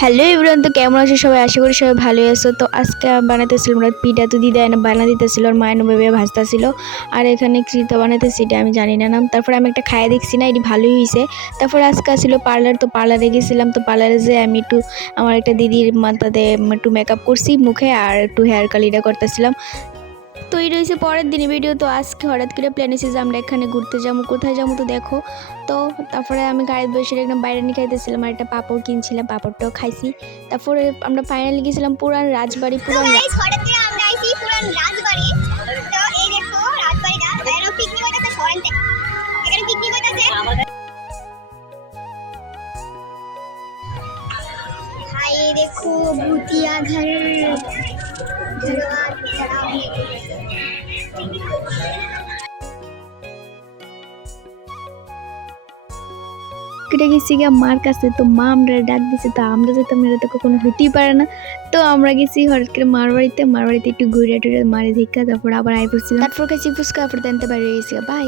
Hello everyone, তো কেমন আছো সবাই? আশা করি সবাই ভালোই আছো। তো আজকে বানাইতেছিলাম পিঠা। তো দিদা এনে বানা দিতেছিল, আর মায়ের ভেবে ভাজতেছিল। আর এখানে কৃতা বানাইতেছি, এটা আমি জানি না নাম। তারপরে আমি একটা খাইয়ে দেখছি না, এটি ভালোই হয়েছে। তারপরে আজকে ছিল পার্লার, তো পার্লারে গেছিলাম। তো পার্লারে যে আমি একটু আমার একটা দিদির মাথাতে একটু মেকআপ করছি মুখে, আর একটু হেয়ার কালিটা করতেছিলাম। তো এই রয়েছে পরের দিনের ভিডিও। তো আজকে হঠাৎ করে প্ল্যান এসেছে যে আমরা এখানে ঘুরতে যাবো। কোথায় যাবো তো দেখো। তো তারপরে আমি গাড়িতে বসে একদম বাইরে নিয়ে খাইতেছিলাম, আর একটা পাঁপড় কিনছিলাম, পাঁপড়টাও খাইছি। তারপরে আমরা ফাইনালি গেছিলাম পুরান রাজবাড়ি। হঠাৎ করে আমরা আইছি পুরান রাজবাড়ি। তো এই দেখো রাজবাড়িটা, এখানে পিকনিক হইতাছে সরেন্টে। এখানে পিকনিক হইতাছে। ভাই এই দেখো ভুতিয়া ঘর। কেটে গেছি গিয়া মার কাছে। তো মা আমরা ডাক দিছে, তো আমরা যেতাম, এটা তো কখনো হইতেই পারে না। তো আমরা গেছি হঠাৎ করে মার বাড়িতে একটু ঘুরে টুরে মারে দেখা, তারপর আবার আই পড়ছিলাম। তারপর কাছে ফুচকা, তারপর জানতে বাইরে গেছি। বাই।